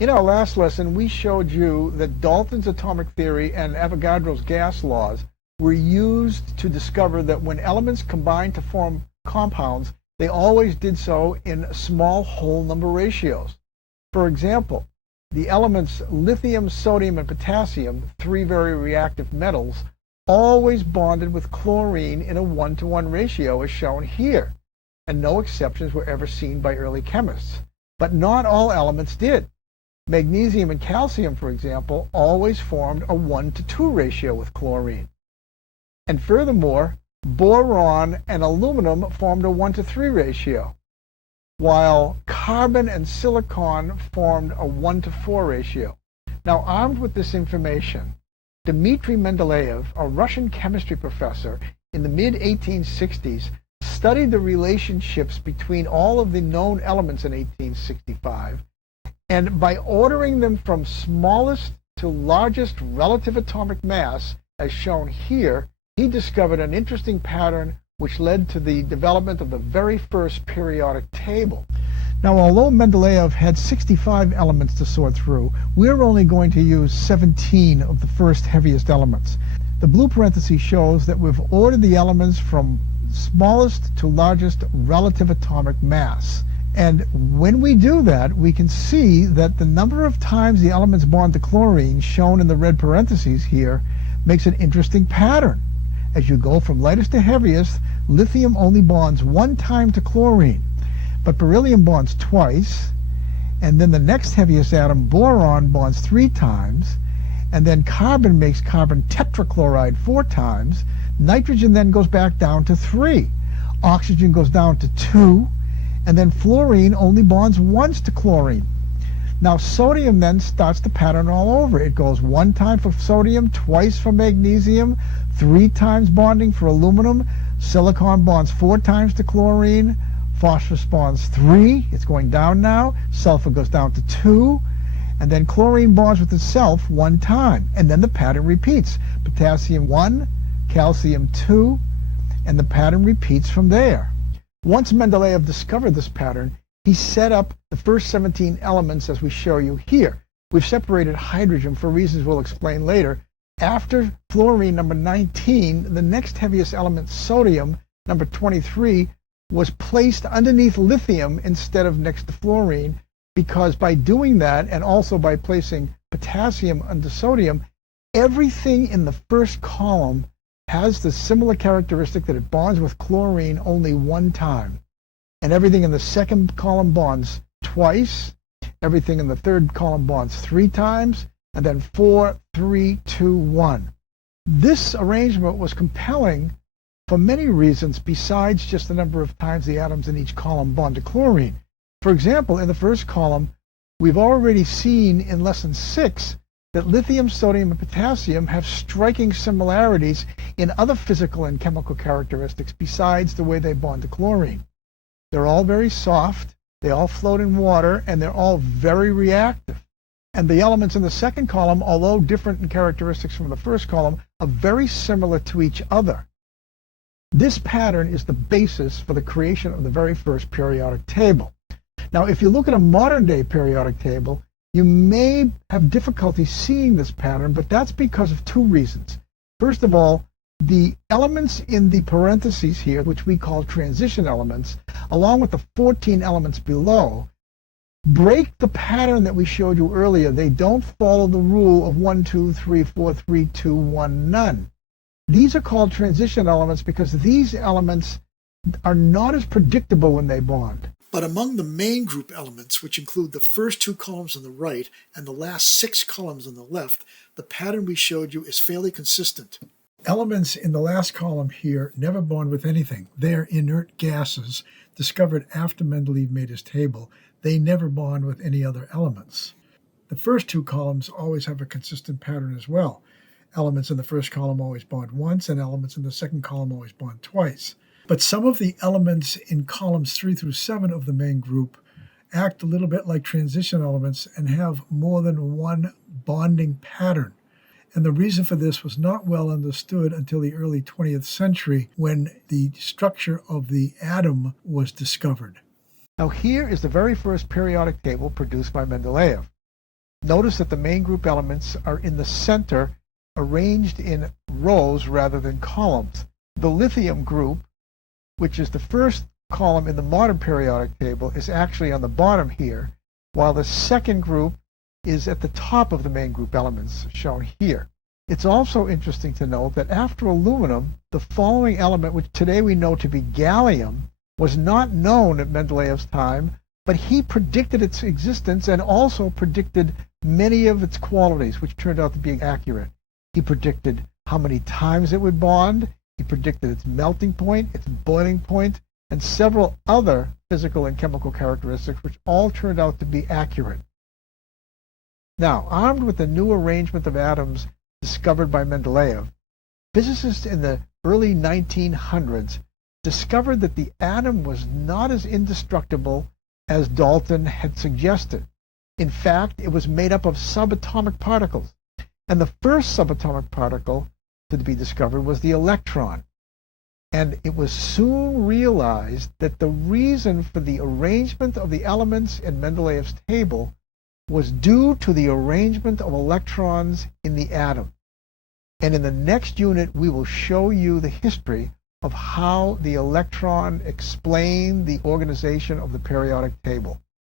In our last lesson, we showed you that Dalton's atomic theory and Avogadro's gas laws were used to discover that when elements combine to form compounds, they always did so in small whole number ratios. For example, the elements lithium, sodium, and potassium, three very reactive metals, always bonded with chlorine in a 1-to-1 ratio as shown here, and no exceptions were ever seen by early chemists. But not all elements did. Magnesium and calcium, for example, always formed a 1-to-2 ratio with chlorine. And furthermore, boron and aluminum formed a 1-to-3 ratio, while carbon and silicon formed a 1-to-4 ratio. Now, armed with this information, Dmitry Mendeleev, a Russian chemistry professor in the mid-1860s, studied the relationships between all of the known elements in 1865, and by ordering them from smallest to largest relative atomic mass, as shown here, he discovered an interesting pattern which led to the development of the very first periodic table. Now, although Mendeleev had 65 elements to sort through, we're only going to use 17 of the first heaviest elements. The blue parenthesis shows that we've ordered the elements from smallest to largest relative atomic mass. And when we do that, we can see that the number of times the elements bond to chlorine, shown in the red parentheses here, makes an interesting pattern. As you go from lightest to heaviest, lithium only bonds 1 time to chlorine, but beryllium bonds twice, and then the next heaviest atom, boron, bonds 3 times, and then carbon makes carbon tetrachloride 4 times, nitrogen then goes back down to 3, oxygen goes down to 2, and then fluorine only bonds once to chlorine. Now sodium then starts the pattern all over. It goes 1 time for sodium, twice for magnesium, 3 times bonding for aluminum, silicon bonds 4 times to chlorine, phosphorus bonds 3, it's going down now, sulfur goes down to 2, and then chlorine bonds with itself 1 time, and then the pattern repeats. Potassium 1, calcium 2, and the pattern repeats from there. Once Mendeleev discovered this pattern, he set up the first 17 elements as we show you here. We've separated hydrogen for reasons we'll explain later. After fluorine, number 19, the next heaviest element, sodium, number 23, was placed underneath lithium instead of next to fluorine, because by doing that, and also by placing potassium under sodium, everything in the first column has the similar characteristic that it bonds with chlorine only 1 time. And everything in the second column bonds twice, everything in the third column bonds 3 times, and then 4, 3, 2, 1. This arrangement was compelling for many reasons besides just the number of times the atoms in each column bond to chlorine. For example, in the first column, we've already seen in lesson 6 that lithium, sodium, and potassium have striking similarities in other physical and chemical characteristics besides the way they bond to chlorine. They're all very soft, they all float in water, and they're all very reactive. And the elements in the second column, although different in characteristics from the first column, are very similar to each other. This pattern is the basis for the creation of the very first periodic table. Now, if you look at a modern-day periodic table, you may have difficulty seeing this pattern, but that's because of 2 reasons. First of all, the elements in the parentheses here, which we call transition elements, along with the 14 elements below, break the pattern that we showed you earlier. They don't follow the rule of 1, 2, 3, 4, 3, 2, 1, none. These are called transition elements because these elements are not as predictable when they bond. But among the main group elements, which include the first 2 columns on the right and the last 6 columns on the left, the pattern we showed you is fairly consistent. Elements in the last column here never bond with anything. They are inert gases discovered after Mendeleev made his table. They never bond with any other elements. The first 2 columns always have a consistent pattern as well. Elements in the first column always bond once, and elements in the second column always bond twice. But some of the elements in columns 3 through 7 of the main group act a little bit like transition elements and have more than one bonding pattern. And the reason for this was not well understood until the early 20th century when the structure of the atom was discovered. Now here is the very first periodic table produced by Mendeleev. Notice that the main group elements are in the center, arranged in rows rather than columns. The lithium group, which is the first column in the modern periodic table, is actually on the bottom here, while the second group is at the top of the main group elements, shown here. It's also interesting to note that after aluminum, the following element, which today we know to be gallium, was not known at Mendeleev's time, but he predicted its existence and also predicted many of its qualities, which turned out to be accurate. He predicted how many times it would bond, he predicted its melting point, its boiling point, and several other physical and chemical characteristics, which all turned out to be accurate. Now, armed with the new arrangement of atoms discovered by Mendeleev, physicists in the early 1900s discovered that the atom was not as indestructible as Dalton had suggested. In fact, it was made up of subatomic particles, and the first subatomic particle to be discovered was the electron. And it was soon realized that the reason for the arrangement of the elements in Mendeleev's table was due to the arrangement of electrons in the atom. And in the next unit, we will show you the history of how the electron explained the organization of the periodic table.